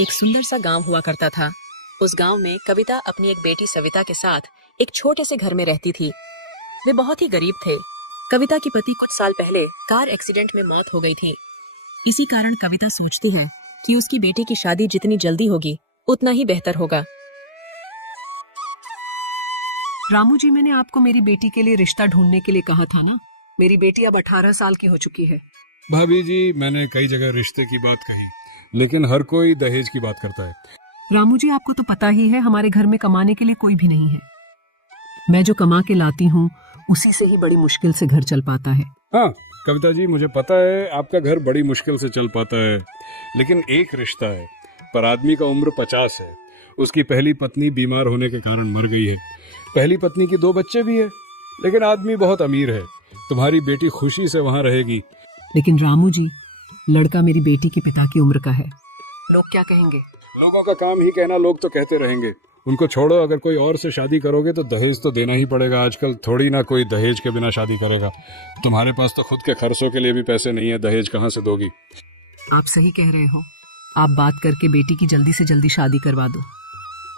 एक सुंदर सा गांव हुआ करता था। उस गांव में कविता अपनी एक बेटी सविता के साथ एक छोटे से घर में रहती थी। वे बहुत ही गरीब थे। कविता की पति कुछ साल पहले कार एक्सीडेंट में मौत हो गई थी। इसी कारण कविता सोचती है कि उसकी बेटी की शादी जितनी जल्दी होगी उतना ही बेहतर होगा। रामू जी, मैंने आपको मेरी बेटी के लिए रिश्ता ढूंढने के लिए कहा था ना। मेरी बेटी अब 18 साल की हो चुकी है। भाभी जी, मैंने कई जगह रिश्ते की बात कही, लेकिन हर कोई दहेज की बात करता है। रामू जी, आपको तो पता ही है हमारे घर में कमाने के लिए कोई भी नहीं है। मैं जो कमा के लाती हूँ उसी से ही बड़ी मुश्किल से घर चल पाता है। हाँ कविता जी, मुझे पता है आपका घर बड़ी मुश्किल से चल पाता है, लेकिन एक रिश्ता है। पर आदमी का उम्र 50 है। उसकी पहली पत्नी बीमार होने के कारण मर गई है। पहली पत्नी की 2 बच्चे भी है, लेकिन आदमी बहुत अमीर है। तुम्हारी बेटी खुशी से वहाँ रहेगी। लेकिन रामू जी, लड़का मेरी बेटी के पिता की उम्र का है। लोग क्या कहेंगे? लोगों का काम ही कहना, लोग तो कहते रहेंगे। उनको छोड़ो, अगर कोई और से शादी करोगे तो दहेज तो देना ही पड़ेगा। आजकल थोड़ी ना कोई दहेज के बिना शादी करेगा। तुम्हारे पास तो खुद के खर्चों के लिए भी पैसे नहीं है, दहेज कहाँ से दोगी? आप सही कह रहे हो। आप बात करके बेटी की जल्दी से जल्दी शादी करवा दो।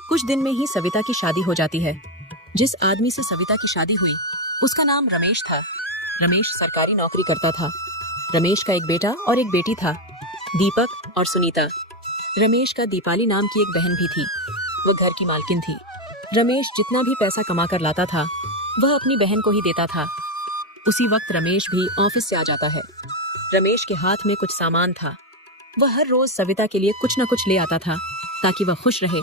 कुछ दिन में ही सविता की शादी हो जाती है। जिस आदमी से सविता की शादी हुई उसका नाम रमेश था। रमेश सरकारी नौकरी करता था। रमेश का एक बेटा और एक बेटी था, दीपक और सुनीता। रमेश का दीपाली नाम की एक बहन भी थी। वो घर की मालकिन थी। रमेश जितना भी पैसा कमा कर लाता था वह अपनी बहन को ही देता था। उसी वक्त रमेश भी ऑफिस से आ जाता है। रमेश के हाथ में कुछ सामान था। वह हर रोज सविता के लिए कुछ न कुछ ले आता था ताकि वह खुश रहे।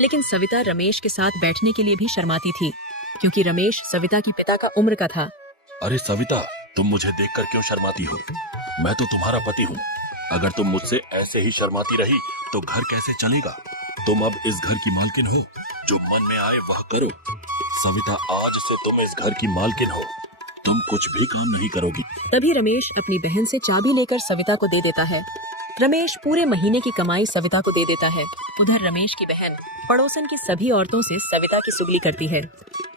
लेकिन सविता रमेश के साथ बैठने के लिए भी शर्माती थी, क्योंकि रमेश सविता की पिता का उम्र का था। अरे सविता, तुम मुझे देखकर क्यों शर्माती हो? मैं तो तुम्हारा पति हूँ। अगर तुम मुझसे ऐसे ही शर्माती रही तो घर कैसे चलेगा? तुम अब इस घर की मालकिन हो। जो मन में आए वह करो। सविता, आज से तुम इस घर की मालकिन हो। तुम कुछ भी काम नहीं करोगी। तभी रमेश अपनी बहन से चाबी लेकर सविता को दे देता है। रमेश पूरे महीने की कमाई सविता को दे देता है। उधर रमेश की बहन पड़ोसन की सभी औरतों से सविता की चुगली करती है।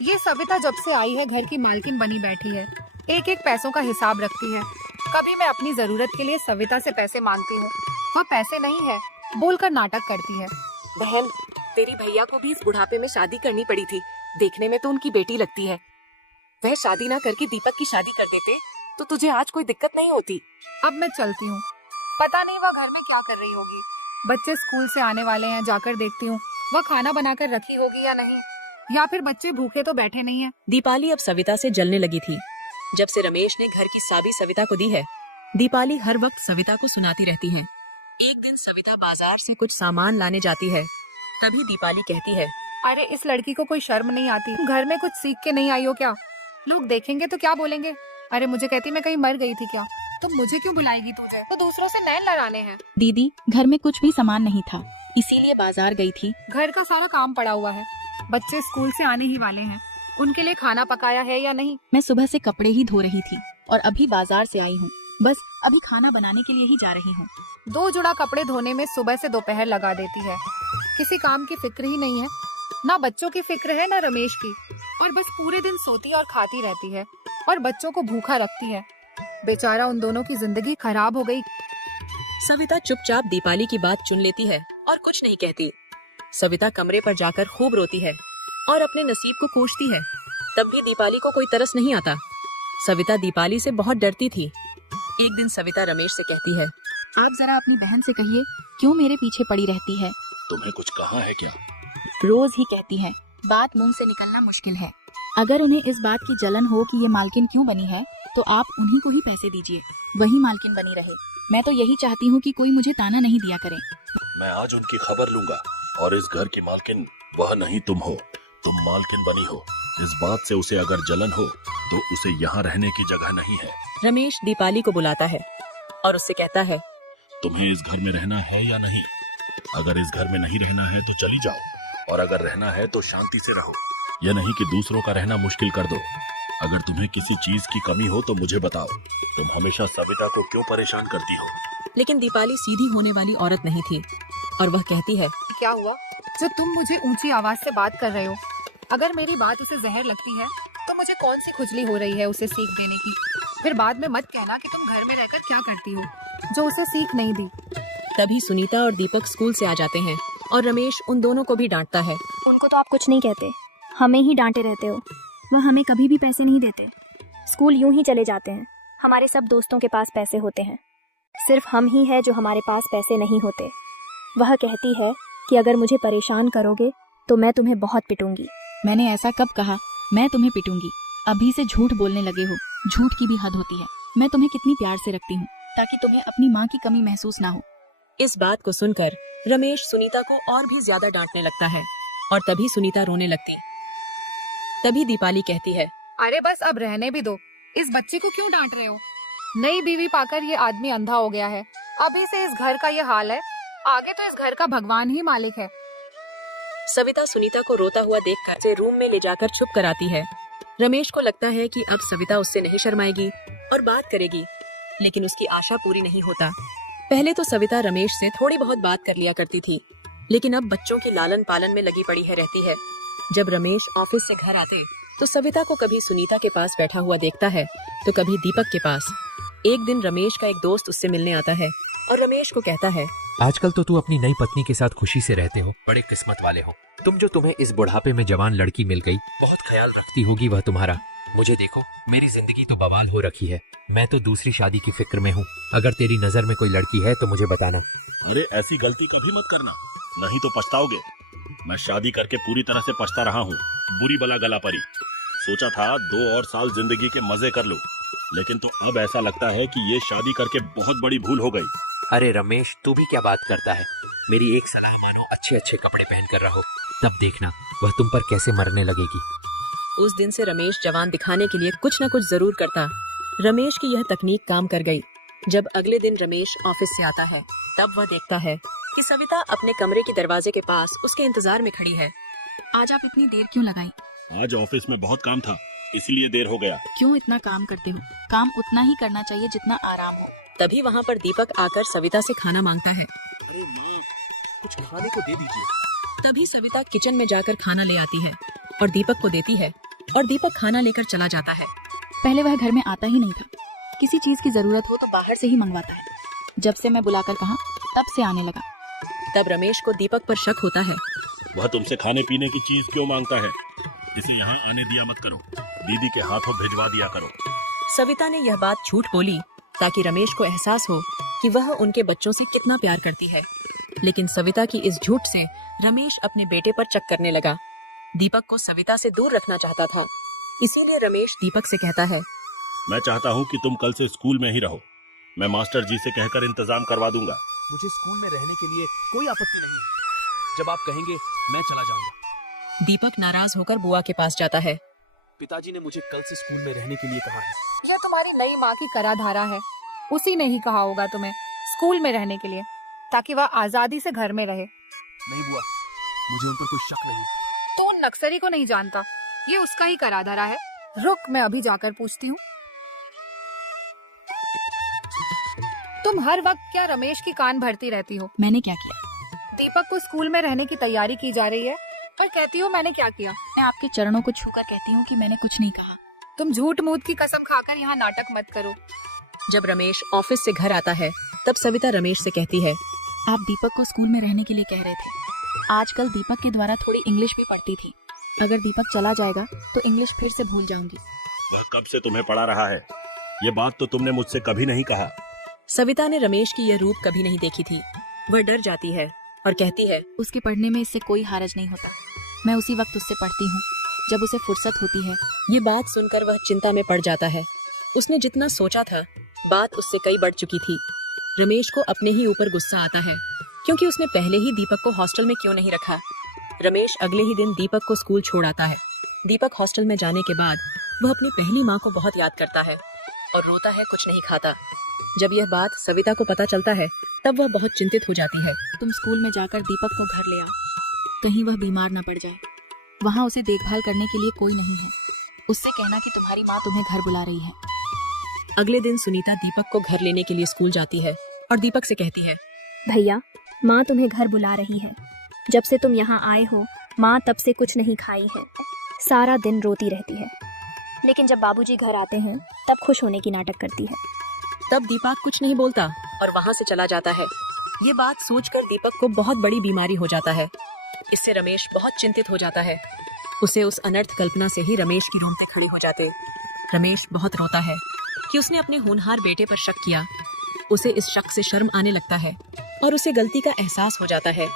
ये सविता जब से आई है घर की मालकिन बनी बैठी है। एक एक पैसों का हिसाब रखती है। कभी मैं अपनी जरूरत के लिए सविता से पैसे मांगती हूँ, वह पैसे नहीं है बोलकर नाटक करती है। बहन, तेरी भैया को भी इस बुढ़ापे में शादी करनी पड़ी थी। देखने में तो उनकी बेटी लगती है। वह शादी ना करके दीपक की शादी कर देते तो तुझे आज कोई दिक्कत नहीं होती। अब मैं चलती हूँ। पता नहीं वह घर में क्या कर रही होगी। बच्चे स्कूल से आने वाले हैं, जाकर देखती हूँ वह खाना बनाकर रखी होगी या नहीं, या फिर बच्चे भूखे तो बैठे नहीं हैं। दीपाली अब सविता से जलने लगी थी। जब से रमेश ने घर की चाबी सविता को दी है, दीपाली हर वक्त सविता को सुनाती रहती है। एक दिन सविता बाजार से कुछ सामान लाने जाती है। तभी दीपाली कहती है, अरे इस लड़की को कोई शर्म नहीं आती? घर में कुछ सीख के नहीं आई हो क्या? लोग देखेंगे तो क्या बोलेंगे? अरे मुझे कहती मैं कहीं मर गई थी क्या? तुम मुझे क्यों बुलाएगी? तुझे तो दूसरों से नैन लड़ाने हैं। दीदी, घर में कुछ भी सामान नहीं था, इसीलिए बाजार गई थी। घर का सारा काम पड़ा हुआ है। बच्चे स्कूल से आने ही वाले हैं, उनके लिए खाना पकाया है या नहीं? मैं सुबह से कपड़े ही धो रही थी और अभी बाजार से आई हूँ। बस अभी खाना बनाने के लिए ही जा रही हूँ। 2 जुड़ा कपड़े धोने में सुबह से दोपहर लगा देती है। किसी काम की फिक्र ही नहीं है। ना बच्चों की फिक्र है ना रमेश की, और बस पूरे दिन सोती और खाती रहती है और बच्चों को भूखा रखती है। बेचारा उन दोनों की जिंदगी खराब हो गई। सविता चुपचाप दीपाली की बात चुन लेती है और कुछ नहीं कहती। सविता कमरे पर जाकर खूब रोती है और अपने नसीब को कोसती है। तब भी दीपाली को कोई तरस नहीं आता। सविता दीपाली से बहुत डरती थी। एक दिन सविता रमेश से कहती है, आप जरा अपनी बहन से कहिए क्यों मेरे पीछे पड़ी रहती है। तुम्हें कुछ कहा है क्या? रोज ही कहती है, बात मुंह से निकलना मुश्किल है। अगर उन्हें इस बात की जलन हो कि ये मालकिन क्यों बनी है तो आप उन्हीं को ही पैसे दीजिए, वही मालकिन बनी रहे। मैं तो यही चाहती हूँ कि कोई मुझे ताना नहीं दिया करे। मैं आज उनकी खबर लूंगा और इस घर की मालकिन वह नहीं तुम हो। तुम मालकिन बनी हो। इस बात से उसे अगर जलन हो तो उसे यहाँ रहने की जगह नहीं है। रमेश दीपाली को बुलाता है और उससे कहता है, तुम्हें इस घर में रहना है या नहीं? अगर इस घर में नहीं रहना है तो चली जाओ, और अगर रहना है तो शांति से रहो। यह नहीं कि दूसरों का रहना मुश्किल कर दो। अगर तुम्हें किसी चीज की कमी हो तो मुझे बताओ। तुम हमेशा सविता को क्यों परेशान करती हो? लेकिन दीपाली सीधी होने वाली औरत नहीं थी और वह कहती है, क्या हुआ जो तुम मुझे ऊंची आवाज से बात कर रहे हो? अगर मेरी बात उसे जहर लगती है तो मुझे कौन सी खुजली हो रही है उसे सीख देने की? फिर बाद में मत कहना कि तुम घर में रहकर क्या करती हो जो उसे सीख नहीं दी। तभी सुनीता और दीपक स्कूल से आ जाते हैं और रमेश उन दोनों को भी डांटता है। उनको तो आप कुछ नहीं कहते, हमें ही डांटे रहते हो। वह हमें कभी भी पैसे नहीं देते, स्कूल यूं ही चले जाते हैं। हमारे सब दोस्तों के पास पैसे होते हैं, सिर्फ हम ही हैं जो हमारे पास पैसे नहीं होते। वह कहती है कि अगर मुझे परेशान करोगे तो मैं तुम्हें बहुत पिटूंगी। मैंने ऐसा कब कहा? मैं तुम्हें पिटूंगी। अभी से झूठ बोलने लगे हो। झूठ की भी हद होती है। मैं तुम्हें कितनी प्यार से रखती हूँ ताकि तुम्हें अपनी माँ की कमी महसूस ना हो। इस बात को सुनकर रमेश सुनीता को और भी ज्यादा डांटने लगता है और तभी सुनीता रोने लगती। तभी दीपाली कहती है, अरे बस अब रहने भी दो, इस बच्चे को क्यों डांट रहे हो? नई बीवी पाकर ये आदमी अंधा हो गया है। अभी से इस घर का ये हाल है, आगे तो इस घर का भगवान ही मालिक है। सविता सुनीता को रोता हुआ देखकर उसे रूम में ले जाकर चुप कराती है। रमेश को लगता है कि अब सविता उससे नहीं शर्माएगी और बात करेगी, लेकिन उसकी आशा पूरी नहीं होता। पहले तो सविता रमेश से थोड़ी बहुत बात कर लिया करती थी, लेकिन अब बच्चों की लालन पालन में लगी पड़ी है रहती है। जब रमेश ऑफिस से घर आते तो सविता को कभी सुनीता के पास बैठा हुआ देखता है तो कभी दीपक के पास। एक दिन रमेश का एक दोस्त उससे मिलने आता है और रमेश को कहता है, आजकल तो तू अपनी नई पत्नी के साथ खुशी से रहते हो, बड़े किस्मत वाले हो तुम जो तुम्हें इस बुढ़ापे में जवान लड़की मिल गई। बहुत ख्याल रखती होगी वह तुम्हारा। मुझे देखो, मेरी जिंदगी तो बवाल हो रखी है। मैं तो दूसरी शादी की फिक्र में हूँ। अगर तेरी नजर में कोई लड़की है तो मुझे बताना। अरे ऐसी गलती कभी मत करना, नहीं तो पछताओगे। मैं शादी करके पूरी तरह से पछता रहा हूँ। बुरी बला गला परी। सोचा था 2 और साल जिंदगी के मजे कर लूं, लेकिन तो अब ऐसा लगता है कि ये शादी करके बहुत बड़ी भूल हो गई। अरे रमेश, तू भी क्या बात करता है? मेरी एक सलाह मानो, अच्छे अच्छे कपड़े पहन कर रहो, तब देखना वह तुम पर कैसे मरने लगेगी। उस दिन से रमेश जवान दिखाने के लिए कुछ न कुछ जरूर करता। रमेश की यह तकनीक काम कर गई। जब अगले दिन रमेश ऑफिस से आता है तब वह देखता है कि सविता अपने कमरे के दरवाजे के पास उसके इंतजार में खड़ी है। आज आप इतनी देर क्यों लगाई? आज ऑफिस में बहुत काम था, इसलिए देर हो गया। क्यों इतना काम करते हो? काम उतना ही करना चाहिए जितना आराम हो। तभी वहाँ पर दीपक आकर सविता से खाना मांगता है। अरे माँ, कुछ खाने को दे दीजिए। तभी सविता किचन में जाकर खाना ले आती है और दीपक को देती है और दीपक खाना लेकर चला जाता है। पहले वह घर में आता ही नहीं था। किसी चीज की जरूरत हो तो बाहर से ही मंगवाता है। जब से मैं बुलाकर कहा तब से आने लगा। तब रमेश को दीपक पर शक होता है। वह तुमसे खाने पीने की चीज क्यों मांगता है? इसे यहाँ आने दिया मत करो, दीदी के हाथों भिजवा दिया करो। सविता ने यह बात झूठ बोली ताकि रमेश को एहसास हो कि वह उनके बच्चों से कितना प्यार करती है। लेकिन सविता की इस झूठ से रमेश अपने बेटे पर चक करने लगा। दीपक को सविता से दूर रखना चाहता था, इसीलिए रमेश दीपक से कहता है, मैं चाहता हूँ कि तुम कल से स्कूल में ही रहो। मैं मास्टर जी से कहकर इंतजाम करवा दूंगा। मुझे स्कूल में रहने के लिए कोई आपत्ति नहीं है। जब आप कहेंगे मैं चला जाऊंगा। दीपक नाराज होकर बुआ के पास जाता है। पिताजी ने मुझे कल से स्कूल में रहने के लिए कहा है। यह तुम्हारी नई माँ की कराधारा है। उसी ने ही कहा होगा तुम्हें स्कूल में रहने के लिए, ताकि वह आजादी से घर में रहे। नहीं बुआ, मुझे उन पर कोई शक नहीं। तो उन नक्सली को नहीं जानता, ये उसका ही कराधारा है। रुक, मैं अभी जाकर पूछती हूँ। तुम हर वक्त क्या रमेश की कान भरती रहती हो? मैंने क्या किया? दीपक को स्कूल में रहने की तैयारी की जा रही है और कहती हो मैंने क्या किया। मैं आपके चरणों को छूकर कहती हूँ कि मैंने कुछ नहीं कहा। तुम झूठ मूठ की कसम खाकर यहाँ नाटक मत करो। जब रमेश ऑफिस से घर आता है तब सविता रमेश से कहती है, आप दीपक को स्कूल में रहने के लिए कह रहे थे। आजकल दीपक के द्वारा थोड़ी इंग्लिश भी पढ़ती थी। अगर दीपक चला जाएगा तो इंग्लिश फिर से भूल जाऊंगी। वह कब से तुम्हें पढ़ा रहा है? ये बात तो तुमने मुझसे कभी नहीं कहा। सविता ने रमेश की यह रूप कभी नहीं देखी थी। वह डर जाती है और कहती है, उसके पढ़ने में इससे कोई हरज नहीं होता। मैं उसी वक्त उससे पढ़ती हूँ जब उसे फुर्सत होती है। ये बात सुनकर वह चिंता में पड़ जाता है। उसने जितना सोचा था बात उससे कई बढ़ चुकी थी। रमेश को अपने ही ऊपर गुस्सा आता है क्योंकि उसने पहले ही दीपक को हॉस्टल में क्यों नहीं रखा। रमेश अगले ही दिन दीपक को स्कूल छोड़ आता है। दीपक हॉस्टल में जाने के बाद वह अपनी पहली माँ को बहुत याद करता है और रोता है, कुछ नहीं खाता। जब यह बात सविता को पता चलता है तब वह बहुत चिंतित हो जाती है। तुम स्कूल में जाकर दीपक को घर ले आओ, कहीं वह बीमार न पड़ जाए। वहाँ उसे देखभाल करने के लिए कोई नहीं है। उससे कहना कि तुम्हारी माँ तुम्हें घर बुला रही है। अगले दिन सुनीता दीपक को घर लेने के लिए स्कूल जाती है और दीपक से कहती है, भैया, माँ तुम्हें घर बुला रही है। जब से तुम यहाँ आए हो माँ तब से कुछ नहीं खाई है, सारा दिन रोती रहती है। लेकिन जब बाबूजी घर आते हैं तब खुश होने की नाटक करती है। तब दीपक कुछ नहीं बोलता और वहाँ से चला जाता है। ये बात सोचकर दीपक को बहुत बड़ी बीमारी हो जाता है। इससे रमेश बहुत चिंतित हो जाता है। उसे उस अनर्थ कल्पना से ही रमेश की रोंगटे खड़ी हो जाते। रमेश बहुत रोता है कि उसने अपने होनहार बेटे पर शक किया। उसे इस शक से शर्म आने लगता है और उसे गलती का एहसास हो जाता है।